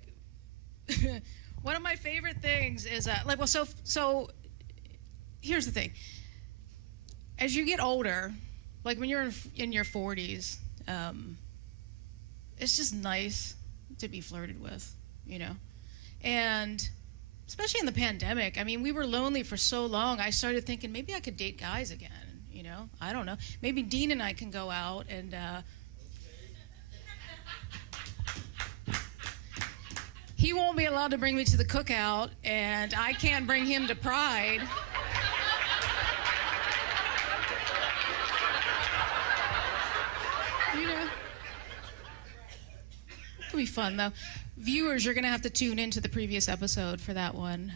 One of my favorite things is like, well, so. Here's the thing. As you get older, like when you're in your 40s, it's just nice to be flirted with, you know? And especially in the pandemic, I mean, we were lonely for so long, I started thinking maybe I could date guys again, you know? I don't know. Maybe Dean and I can go out and he won't be allowed to bring me to the cookout, and I can't bring him to Pride. You know. It'll be fun, though. Viewers, you're going to have to tune into the previous episode for that one.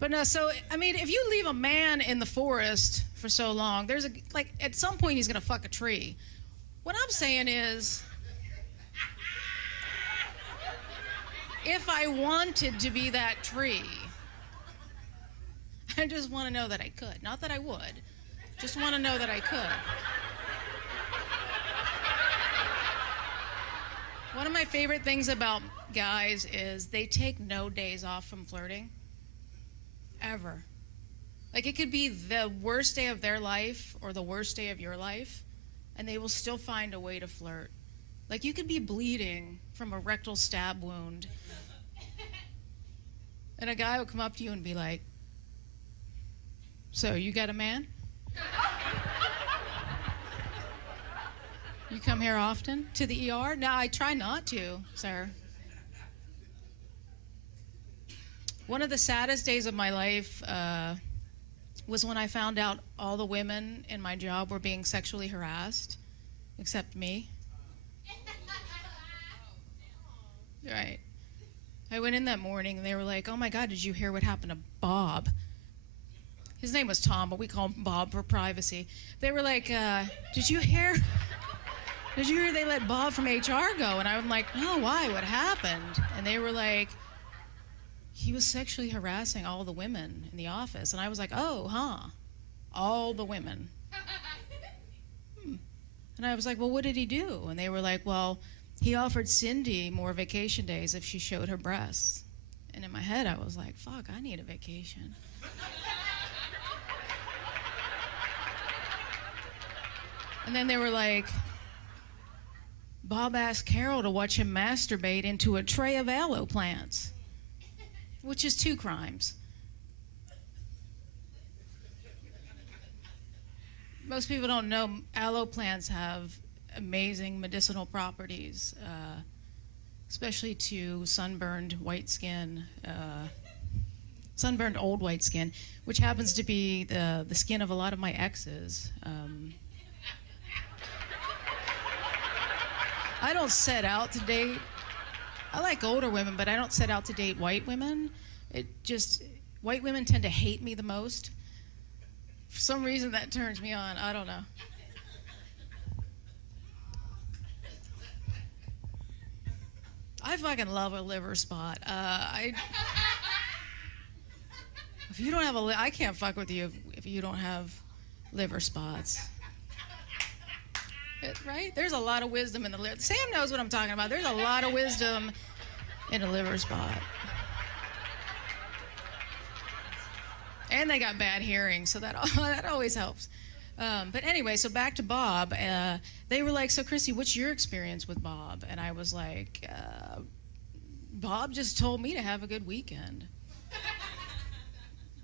But no, so, I mean, if you leave a man in the forest for so long, there's a, like, at some point he's going to fuck a tree. What I'm saying is, if I wanted to be that tree, I just want to know that I could. Not that I would. Just want to know that I could. One of my favorite things about guys is they take no days off from flirting. Ever. Like, it could be the worst day of their life or the worst day of your life, and they will still find a way to flirt. Like, you could be bleeding from a rectal stab wound, and a guy will come up to you and be like, "So, you got a man? You come here often to the ER?" No, I try not to, sir. One of the saddest days of my life was when I found out all the women in my job were being sexually harassed, except me. Right. I went in that morning and they were like, "Oh my God, did you hear what happened to Bob?" His name was Tom, but we call him Bob for privacy. They were like, did you hear they let Bob from HR go?" And I'm like, "No, why? What happened?" And they were like, "He was sexually harassing all the women in the office." And I was like, "Oh, huh. All the women." And I was like, "Well, what did he do?" And they were like, "Well, he offered Cindy more vacation days if she showed her breasts." And in my head, I was like, fuck, I need a vacation. And then they were like, "Bob asked Carol to watch him masturbate into a tray of aloe plants," which is 2 crimes. Most people don't know aloe plants have amazing medicinal properties, especially to sunburned white skin, sunburned old white skin, which happens to be the skin of a lot of my exes. I don't set out to date. I like older women, but I don't set out to date white women. White women tend to hate me the most. For some reason that turns me on. I don't know. I fucking love a liver spot. If you don't have I can't fuck with you if you don't have liver spots. Right? There's a lot of wisdom in the liver. Sam knows what I'm talking about. There's a lot of wisdom in a liver spot. And they got bad hearing, so that always helps. But anyway, so back to Bob. They were like, "So Chrissy, what's your experience with Bob?" And I was like, "Bob just told me to have a good weekend."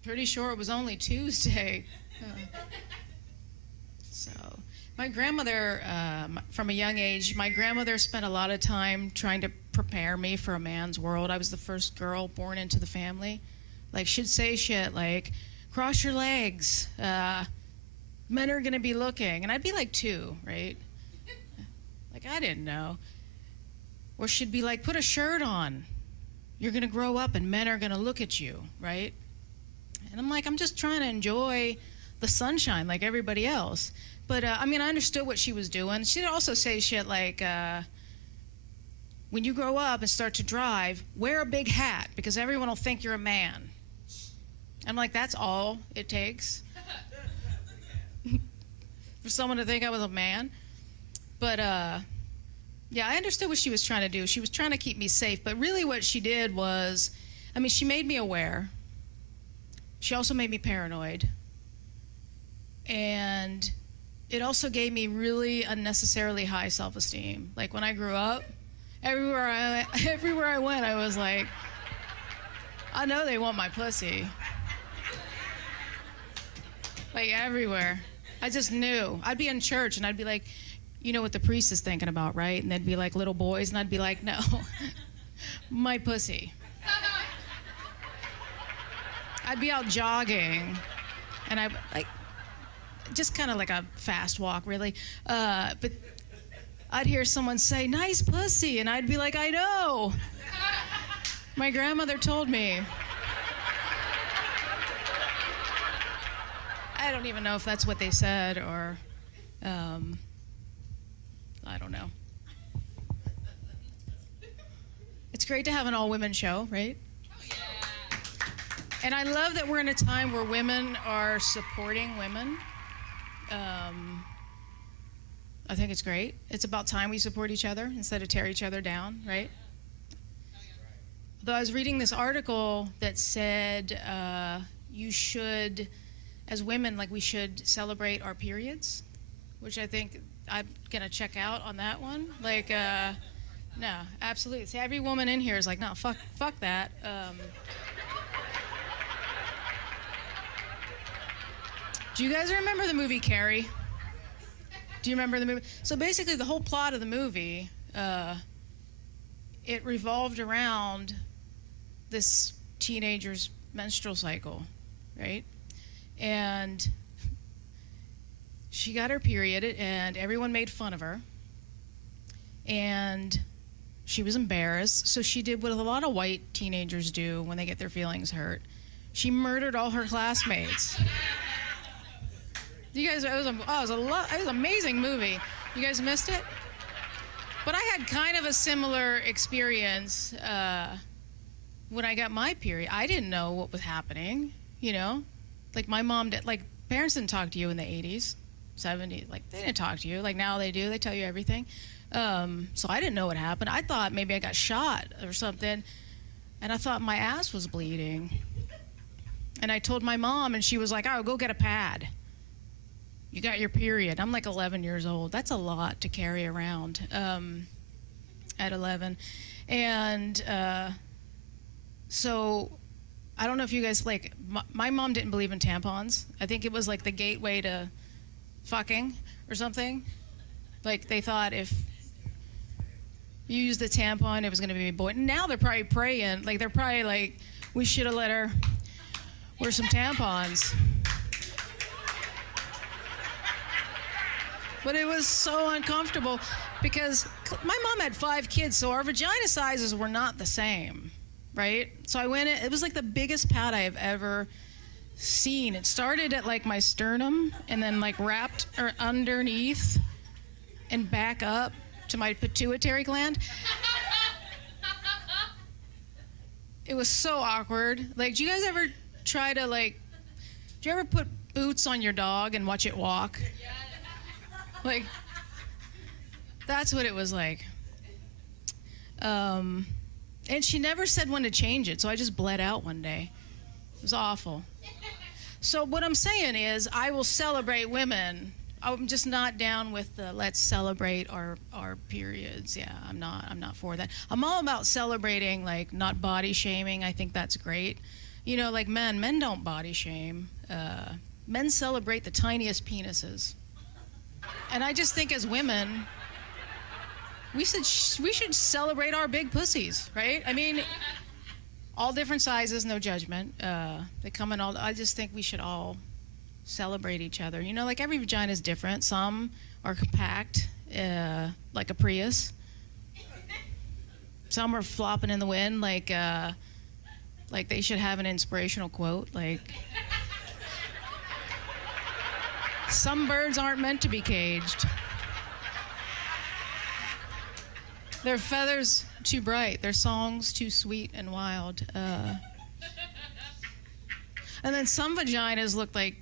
Pretty sure it was only Tuesday. So my grandmother, from a young age, my grandmother spent a lot of time trying to prepare me for a man's world. I was the first girl born into the family. Like, she'd say shit like, "Cross your legs. Men are gonna be looking." And I'd be like 2, right? Like, I didn't know. Or she'd be like, "Put a shirt on. You're gonna grow up and men are gonna look at you," right? And I'm like, I'm just trying to enjoy the sunshine like everybody else. But, I mean, I understood what she was doing. She'd also say shit like, "When you grow up and start to drive, wear a big hat because everyone will think you're a man." I'm like, that's all it takes for someone to think I was a man. But, yeah, I understood what she was trying to do. She was trying to keep me safe. But really what she did was, I mean, she made me aware. She also made me paranoid. And it also gave me really unnecessarily high self-esteem. Like, when I grew up, everywhere I went, I was like, I know they want my pussy. Like, everywhere. I just knew. I'd be in church and I'd be like, "You know what the priest is thinking about, right?" And they'd be like, "Little boys," and I'd be like, "No." My pussy. I'd be out jogging, and I like just kind of like a fast walk, really. But I'd hear someone say, "Nice pussy," and I'd be like, "I know." My grandmother told me. I don't even know if that's what they said, or I don't know. It's great to have an all-women show, right? And I love that we're in a time where women are supporting women. I think it's great. It's about time we support each other instead of tear each other down, right? Though I was reading this article that said you should, as women, like we should celebrate our periods, which I think I'm gonna check out on that one. Like, no, absolutely. See, every woman in here is like, no, fuck that. Do you guys remember the movie Carrie? Do you remember the movie? So basically, the whole plot of the movie, it revolved around this teenager's menstrual cycle, right? And she got her period, and everyone made fun of her. And she was embarrassed, so she did what a lot of white teenagers do when they get their feelings hurt. She murdered all her classmates. You guys, it was an amazing movie. You guys missed it? But I had kind of a similar experience when I got my period. I didn't know what was happening, you know? Like my mom did, like parents didn't talk to you in the 80s, 70s. Like they didn't talk to you. Like now they do, they tell you everything. So I didn't know what happened. I thought maybe I got shot or something. And I thought my ass was bleeding. And I told my mom, and she was like, "Oh, go get a pad. You got your period." I'm like 11 years old. That's a lot to carry around at 11. And so I don't know if you guys, like, my mom didn't believe in tampons. I think it was like the gateway to fucking or something. Like they thought if you used the tampon, it was going to be a boy. Now they're probably praying. Like they're probably like, we should have let her wear some tampons. But it was so uncomfortable because my mom had 5 kids, so our vagina sizes were not the same, right? So I went in, it was like the biggest pad I have ever seen. It started at like my sternum and then like wrapped underneath and back up to my pituitary gland. It was so awkward. Like, do you guys ever try to like, do you ever put boots on your dog and watch it walk? Like, that's what it was like. And she never said when to change it, so I just bled out one day. It was awful. So what I'm saying is, I will celebrate women. I'm just not down with the let's celebrate our periods. Yeah, I'm not for that. I'm all about celebrating, like, not body shaming. I think that's great. You know, like men don't body shame. Men celebrate the tiniest penises. And I just think as women, we should celebrate our big pussies, right? I mean, all different sizes, no judgment. They come in all. I just think we should all celebrate each other. You know, like every vagina is different. Some are compact, like a Prius. Some are flopping in the wind, like they should have an inspirational quote, like. Some birds aren't meant to be caged. Their feathers too bright, their songs too sweet and wild. And then some vaginas look like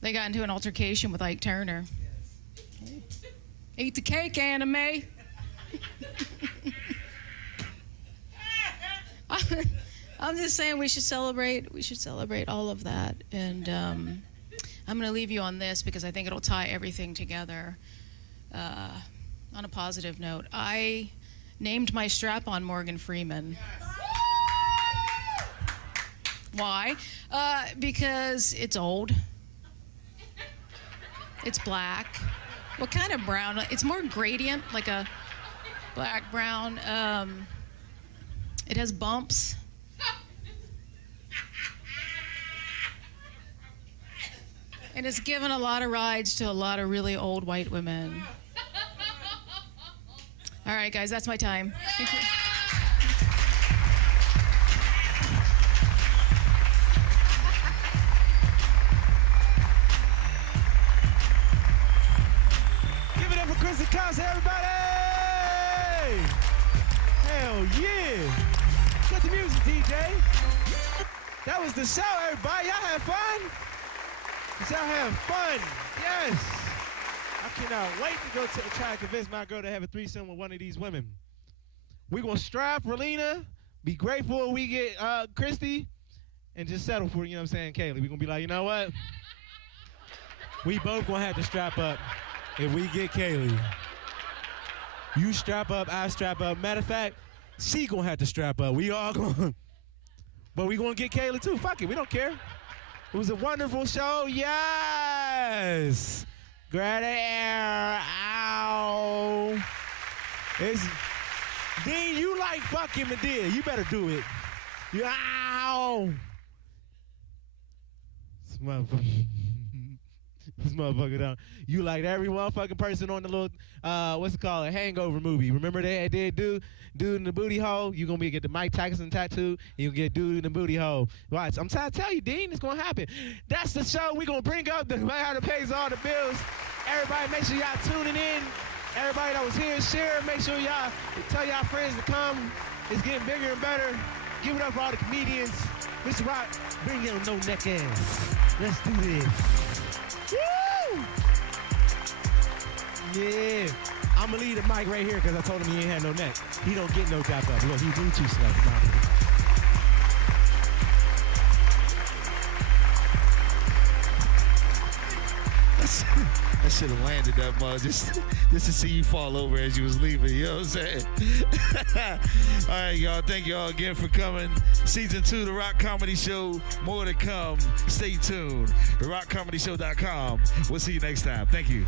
they got into an altercation with Ike Turner. Eat the cake, anime. I'm just saying we should celebrate all of that. And I'm going to leave you on this because I think it'll tie everything together on a positive note. I named my strap-on Morgan Freeman. Why? Because it's old. It's black. What kind of brown? It's more gradient, like a black brown. It has bumps. And it's given a lot of rides to a lot of really old white women. All right, guys, that's my time. Thank you. Give it up for Kristen Casa, everybody! Hell yeah! Get the music, DJ. That was the show, everybody. Y'all had fun? Did y'all have fun? Yes! I cannot wait to go try to convince my girl to have a threesome with one of these women. We gonna strap Relina, be grateful we get Christy, and just settle for, you know what I'm saying, Kaylee. We gonna be like, you know what? We both gonna have to strap up if we get Kaylee. You strap up, I strap up. Matter of fact, she gonna have to strap up. We all gonna, but we gonna get Kaylee too. Fuck it, we don't care. It was a wonderful show, yes. Grab the air, ow. Dean, you like fucking Medea. You better do it. Ow. This motherfucker down. You like every motherfucking person on the little, what's it called, a Hangover movie. Remember they did dude in the booty hole? You gonna be get the Mike Tyson tattoo, and you get dude in the booty hole. Watch, I'm trying to tell you, Dean, it's gonna happen. That's the show. We gonna bring up the how to pays all the bills. Everybody, make sure y'all tuning in. Everybody that was here, share. Make sure y'all tell y'all friends to come. It's getting bigger and better. Give it up for all the comedians. Mr. Rock, bring your no neck ass. Let's do this. Woo! Yeah. I'm going to leave the mic right here because I told him he ain't had no neck. He don't get no tap up. Look, he's Bluetooth stuff. I should have landed that mug just to see you fall over as you was leaving. You know what I'm saying? All right, y'all. Thank y'all again for coming. Season 2, The Rock Comedy Show. More to come. Stay tuned. TheRockComedyShow.com. We'll see you next time. Thank you.